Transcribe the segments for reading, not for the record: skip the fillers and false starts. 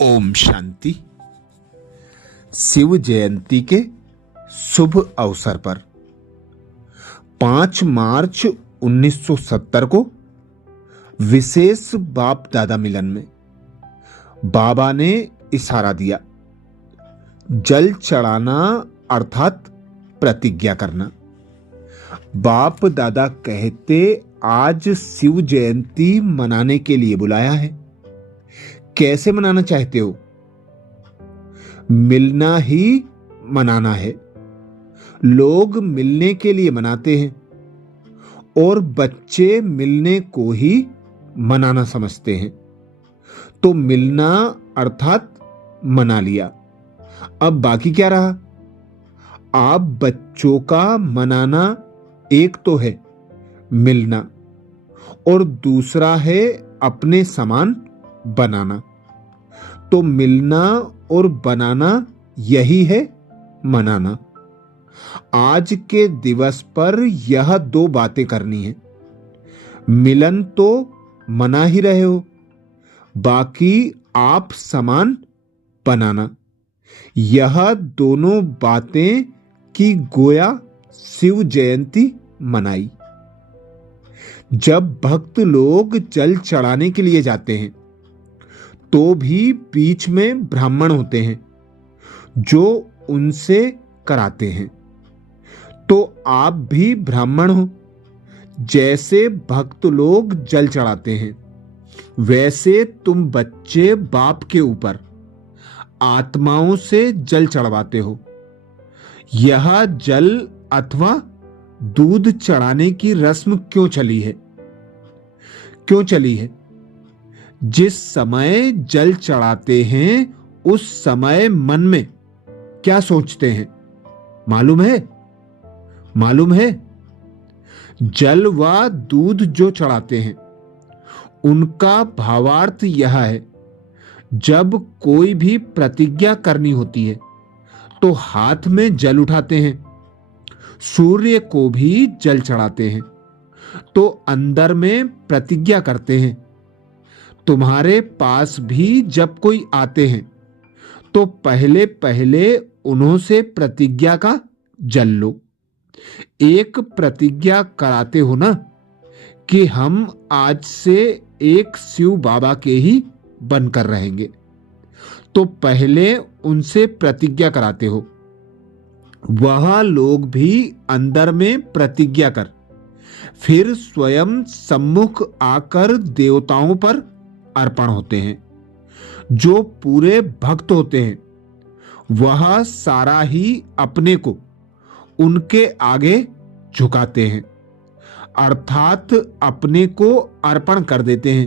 ओम शांति। शिव जयंती के शुभ अवसर पर 5 मार्च 1970 को विशेष बाप दादा मिलन में बाबा ने इशारा दिया, जल चढ़ाना अर्थात प्रतिज्ञा करना। बाप दादा कहते आज शिव जयंती मनाने के लिए बुलाया है। कैसे मनाना चाहते हो? मिलना ही मनाना है। लोग मिलने के लिए मनाते हैं और बच्चे मिलने को ही मनाना समझते हैं। तो मिलना अर्थात मना लिया। अब बाकी क्या रहा? आप बच्चों का मनाना एक तो है मिलना और दूसरा है अपने समान बनाना। तो मिलना और बनाना यही है मनाना। आज के दिवस पर यह 2 बातें करनी है। मिलन तो मना ही रहे हो, बाकी आप समान बनाना। यह दोनों बातें की गोया शिव जयंती मनाई। जब भक्त लोग जल चढ़ाने के लिए जाते हैं तो भी बीच में ब्राह्मण होते हैं जो उनसे कराते हैं। तो आप भी ब्राह्मण हो। जैसे भक्त लोग जल चढ़ाते हैं वैसे तुम बच्चे बाप के ऊपर आत्माओं से जल चढ़वाते हो। यह जल अथवा दूध चढ़ाने की रस्म क्यों चली है? क्यों चली है? जिस समय जल चढ़ाते हैं उस समय मन में क्या सोचते हैं मालूम है? मालूम है? जल व दूध जो चढ़ाते हैं उनका भावार्थ यह है, जब कोई भी प्रतिज्ञा करनी होती है तो हाथ में जल उठाते हैं। सूर्य को भी जल चढ़ाते हैं तो अंदर में प्रतिज्ञा करते हैं। तुम्हारे पास भी जब कोई आते हैं तो पहले पहले उन्हों से प्रतिज्ञा का जल लो। एक प्रतिज्ञा कराते हो ना कि हम आज से एक शिव बाबा के ही बनकर रहेंगे। तो पहले उनसे प्रतिज्ञा कराते हो। वह लोग भी अंदर में प्रतिज्ञा कर फिर स्वयं सम्मुख आकर देवताओं पर अर्पण होते हैं। जो पूरे भक्त होते हैं वह सारा ही अपने को उनके आगे झुकाते हैं अर्थात अपने को अर्पण कर देते हैं।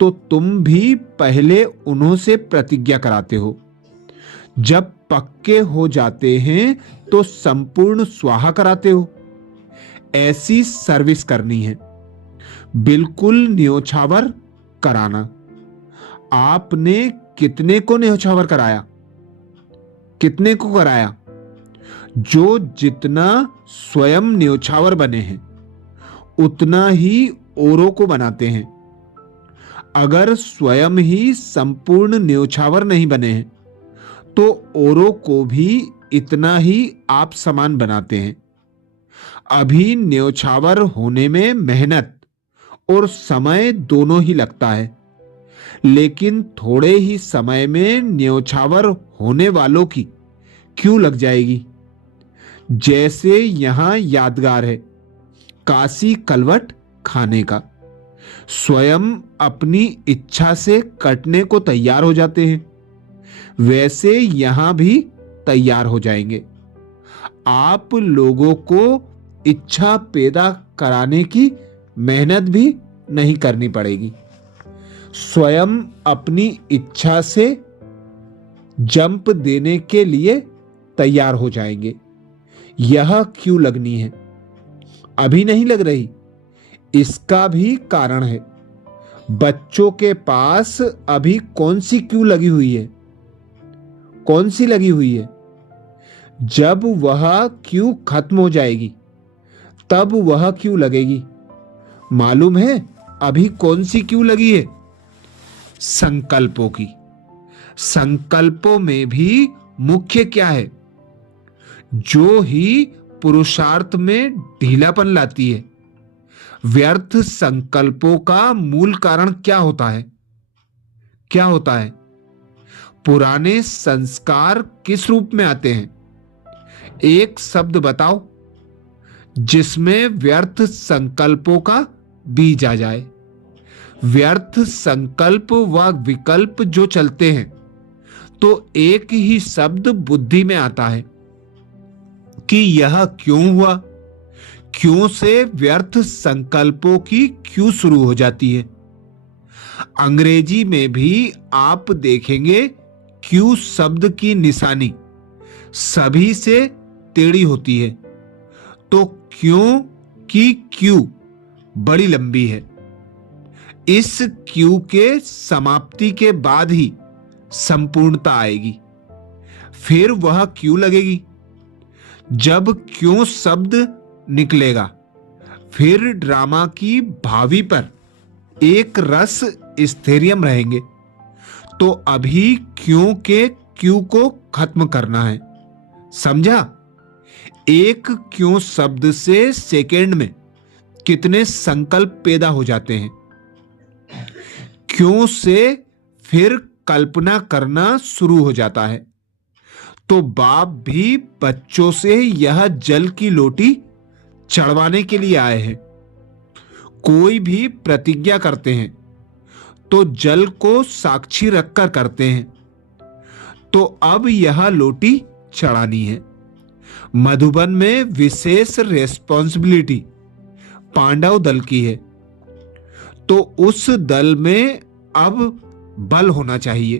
तो तुम भी पहले उन्हों से प्रतिज्ञा कराते हो। जब पक्के हो जाते हैं तो संपूर्ण स्वाहा कराते हो। ऐसी सर्विस करनी है, बिल्कुल न्योछावर कराना। आपने कितने को न्योछावर कराया? कितने को कराया? जो जितना स्वयं न्योछावर बने हैं उतना ही औरों को बनाते हैं। अगर स्वयं ही संपूर्ण न्योछावर नहीं बने हैं तो औरों को भी इतना ही आप समान बनाते हैं। अभी न्योछावर होने में मेहनत और समय दोनों ही लगता है, लेकिन थोड़े ही समय में न्योछावर होने वालों की क्यों लग जाएगी। जैसे यहां यादगार है काशी कलवट खाने का। स्वयं अपनी इच्छा से कटने को तैयार हो जाते हैं, वैसे यहां भी तैयार हो जाएंगे। आप लोगों को इच्छा पैदा कराने की मेहनत भी नहीं करनी पड़ेगी। स्वयं अपनी इच्छा से जंप देने के लिए तैयार हो जाएंगे। यह क्यों लगनी है? अभी नहीं लग रही। इसका भी कारण है। बच्चों के पास अभी कौन सी क्यों लगी हुई है? कौन सी लगी हुई है? जब वह क्यों खत्म हो जाएगी तब वह क्यों लगेगी। मालूम है अभी कौन सी क्यों लगी है? संकल्पों की। संकल्पों में भी मुख्य क्या है, जो ही पुरुषार्थ में ढीलापन लाती है। व्यर्थ संकल्पों का मूल कारण क्या होता है? क्या होता है? पुराने संस्कार किस रूप में आते हैं? एक शब्द बताओ जिसमें व्यर्थ संकल्पों का बीज आ जाए। व्यर्थ संकल्प व विकल्प जो चलते हैं तो एक ही शब्द बुद्धि में आता है कि यह क्यों हुआ। क्यों से व्यर्थ संकल्पों की क्यों शुरू हो जाती है। अंग्रेजी में भी आप देखेंगे क्यों शब्द की निशानी सभी से टेढ़ी होती है, तो क्यों की क्यों बड़ी लंबी है। इस क्यों के समाप्ति के बाद ही संपूर्णता आएगी। फिर वह क्यों लगेगी। जब क्यों शब्द निकलेगा फिर ड्रामा की भावी पर एक रस स्थैर्यम रहेंगे। तो अभी क्यों के क्यों को खत्म करना है, समझा। एक क्यों शब्द से सेकेंड में कितने संकल्प पैदा हो जाते हैं। क्यों से फिर कल्पना करना शुरू हो जाता है। तो बाप भी बच्चों से यह जल की लोटी चढ़वाने के लिए आए हैं। कोई भी प्रतिज्ञा करते हैं तो जल को साक्षी रखकर करते हैं। तो अब यह लोटी चढ़ानी है। मधुबन में विशेष रेस्पॉन्सिबिलिटी पांडव दल की है, तो उस दल में अब बल होना चाहिए।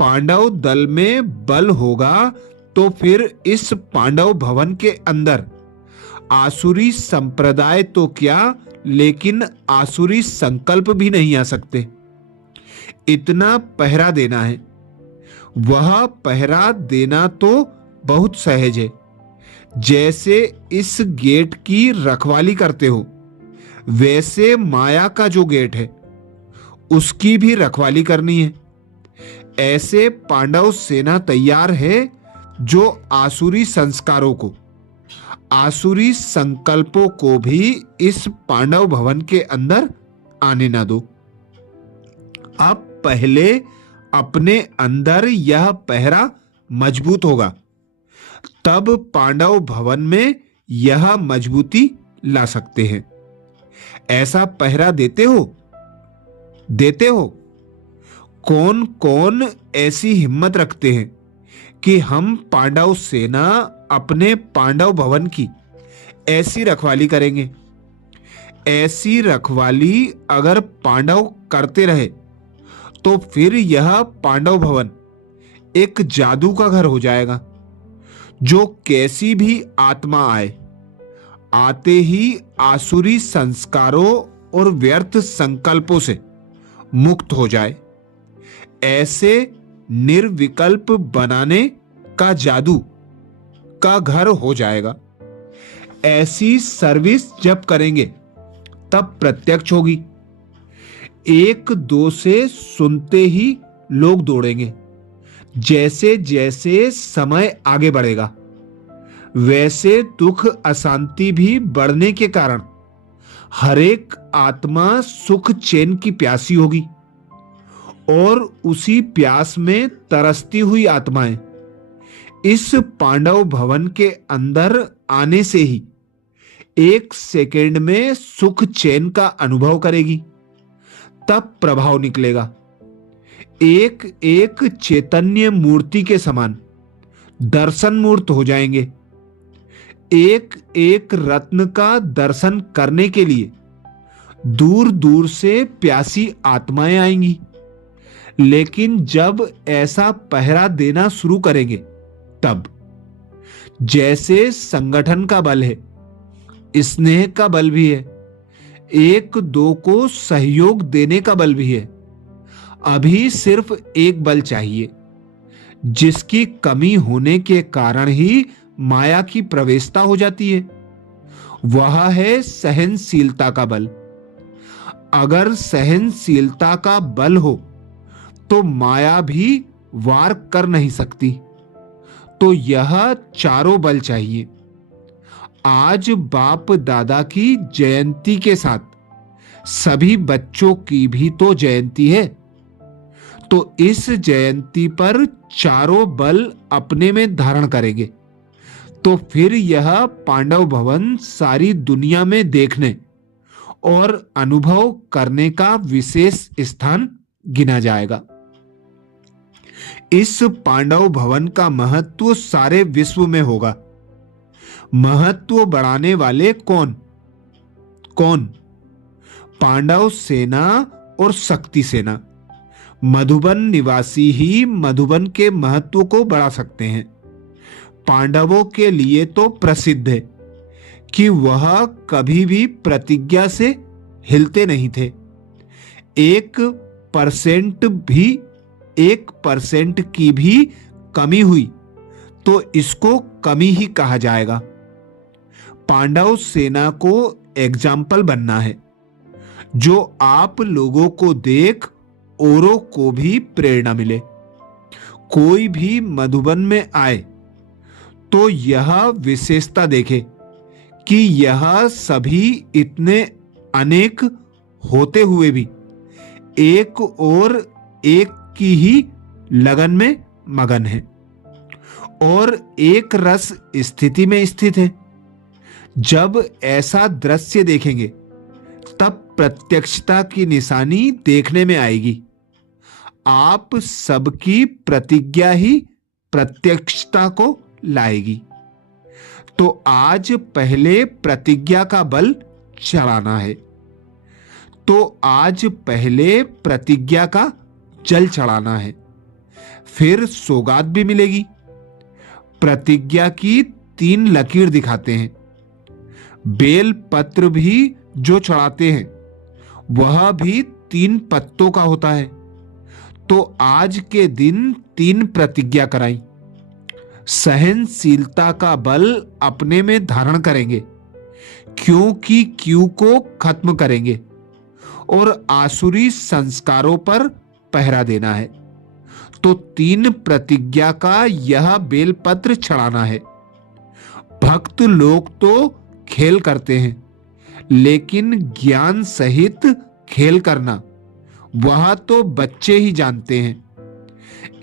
पांडव दल में बल होगा तो फिर इस पांडव भवन के अंदर आसुरी संप्रदाय तो क्या, लेकिन आसुरी संकल्प भी नहीं आ सकते। इतना पहरा देना है। वह पहरा देना तो बहुत सहज है। जैसे इस गेट की रखवाली करते हो, वैसे माया का जो गेट है उसकी भी रखवाली करनी है। ऐसे पांडव सेना तैयार है जो आसुरी संस्कारों को, आसुरी संकल्पों को भी इस पांडव भवन के अंदर आने ना दो। अब पहले अपने अंदर यह पहरा मजबूत होगा, तब पांडव भवन में यह मजबूती ला सकते हैं। ऐसा पहरा देते हो? देते हो? कौन कौन ऐसी हिम्मत रखते हैं कि हम पांडव सेना अपने पांडव भवन की ऐसी रखवाली करेंगे? ऐसी रखवाली अगर पांडव करते रहे तो फिर यह पांडव भवन एक जादू का घर हो जाएगा, जो कैसी भी आत्मा आए, आते ही आसुरी संस्कारों और व्यर्थ संकल्पों से मुक्त हो जाए। ऐसे निर्विकल्प बनाने का जादू का घर हो जाएगा। ऐसी सर्विस जब करेंगे तब प्रत्यक्ष होगी। एक दो से सुनते ही लोग दौड़ेंगे। जैसे जैसे समय आगे बढ़ेगा वैसे दुख अशांति भी बढ़ने के कारण हरेक आत्मा सुख चैन की प्यासी होगी, और उसी प्यास में तरसती हुई आत्माएं इस पांडव भवन के अंदर आने से ही एक सेकेंड में सुख चैन का अनुभव करेगी। तब प्रभाव निकलेगा। एक एक चैतन्य मूर्ति के समान दर्शन मूर्त हो जाएंगे। एक एक रत्न का दर्शन करने के लिए दूर दूर से प्यासी आत्माएं आएंगी। लेकिन जब ऐसा पहरा देना शुरू करेंगे तब, जैसे संगठन का बल है, स्नेह का बल भी है, एक दो को सहयोग देने का बल भी है, अभी सिर्फ एक बल चाहिए, जिसकी कमी होने के कारण ही माया की प्रवेशता हो जाती है। वह है सहनशीलता का बल। अगर सहनशीलता का बल हो तो माया भी वार कर नहीं सकती। तो यह चारों बल चाहिए। आज बाप दादा की जयंती के साथ सभी बच्चों की भी तो जयंती है। तो इस जयंती पर चारों बल अपने में धारण करेंगे तो फिर यह पांडव भवन सारी दुनिया में देखने और अनुभव करने का विशेष स्थान गिना जाएगा। इस पांडव भवन का महत्व सारे विश्व में होगा। महत्व बढ़ाने वाले कौन कौन? पांडव सेना और शक्ति सेना। मधुबन निवासी ही मधुबन के महत्व को बढ़ा सकते हैं। पांडवों के लिए तो प्रसिद्ध है कि वह कभी भी प्रतिज्ञा से हिलते नहीं थे। 1% की भी कमी हुई तो इसको कमी ही कहा जाएगा। पांडव सेना को एग्जाम्पल बनना है, जो आप लोगों को देख औरों को भी प्रेरणा मिले। कोई भी मधुबन में आए तो यह विशेषता देखे कि यह सभी इतने अनेक होते हुए भी एक और एक की ही लगन में मगन है और एक रस स्थिति में स्थित है। जब ऐसा दृश्य देखेंगे तब प्रत्यक्षता की निशानी देखने में आएगी। आप सबकी प्रतिज्ञा ही प्रत्यक्षता को लाएगी। तो आज पहले प्रतिज्ञा का बल चढ़ाना है। तो आज पहले प्रतिज्ञा का जल चढ़ाना है, फिर सौगात भी मिलेगी। प्रतिज्ञा की 3 लकीर दिखाते हैं। बेल पत्र भी जो चढ़ाते हैं वह भी 3 पत्तों का होता है। तो आज के दिन 3 प्रतिज्ञा कराई। सहनशीलता का बल अपने में धारण करेंगे, क्योंकि क्यों को खत्म करेंगे और आसुरी संस्कारों पर पहरा देना है। तो 3 प्रतिज्ञा का यह बेलपत्र चढ़ाना है। भक्त लोग तो खेल करते हैं, लेकिन ज्ञान सहित खेल करना वह तो बच्चे ही जानते हैं।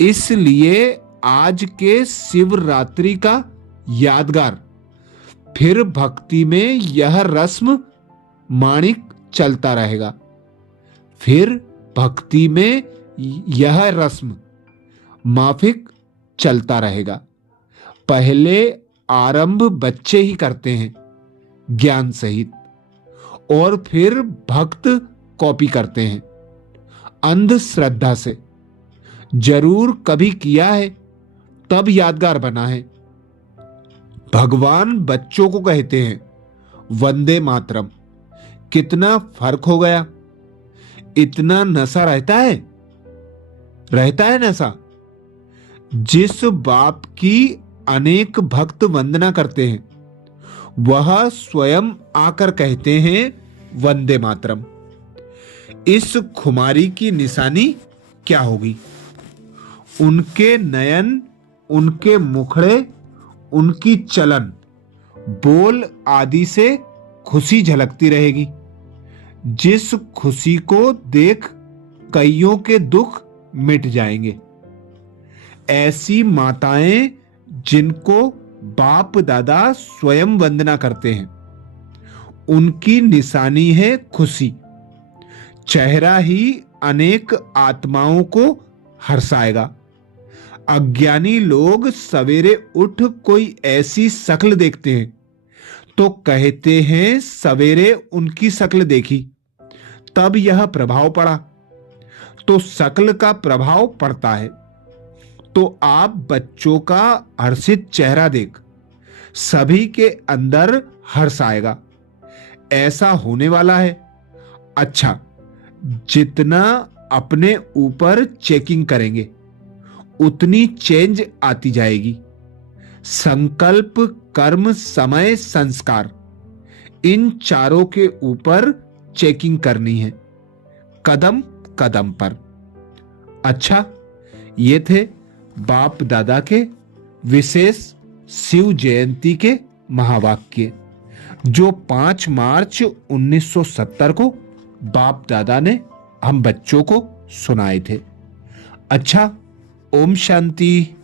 इसलिए आज के शिवरात्रि का यादगार फिर भक्ति में यह रस्म माणिक चलता रहेगा। फिर भक्ति में यह रस्म माफिक चलता रहेगा। पहले आरंभ बच्चे ही करते हैं ज्ञान सहित, और फिर भक्त कॉपी करते हैं अंधश्रद्धा से। जरूर कभी किया है तब यादगार बना है। भगवान बच्चों को कहते हैं वंदे मातरम। कितना फर्क हो गया। इतना नशा रहता है नशा। जिस बाप की अनेक भक्त वंदना करते हैं वह स्वयं आकर कहते हैं वंदे मातरम। इस खुमारी की निशानी क्या होगी? उनके नयन, उनके मुखड़े, उनकी चलन, बोल आदि से खुशी झलकती रहेगी। जिस खुशी को देख कईयों के दुख मिट जाएंगे। ऐसी माताएं जिनको बाप दादा स्वयं वंदना करते हैं, उनकी निशानी है खुशी। चेहरा ही अनेक आत्माओं को हर्षाएगा। अज्ञानी लोग सवेरे उठ कोई ऐसी शक्ल देखते हैं तो कहते हैं सवेरे उनकी शक्ल देखी तब यह प्रभाव पड़ा। तो शक्ल का प्रभाव पड़ता है। तो आप बच्चों का हर्षित चेहरा देख सभी के अंदर हर्ष आएगा। ऐसा होने वाला है। अच्छा, जितना अपने ऊपर चेकिंग करेंगे उतनी चेंज आती जाएगी। संकल्प, कर्म, समय, संस्कार, इन चारों के ऊपर चेकिंग करनी है कदम कदम पर। अच्छा, ये थे बाप दादा के विशेष शिव जयंती के महावाक्य जो 5 मार्च 1970 को बाप दादा ने हम बच्चों को सुनाए थे। अच्छा, ओम शांति।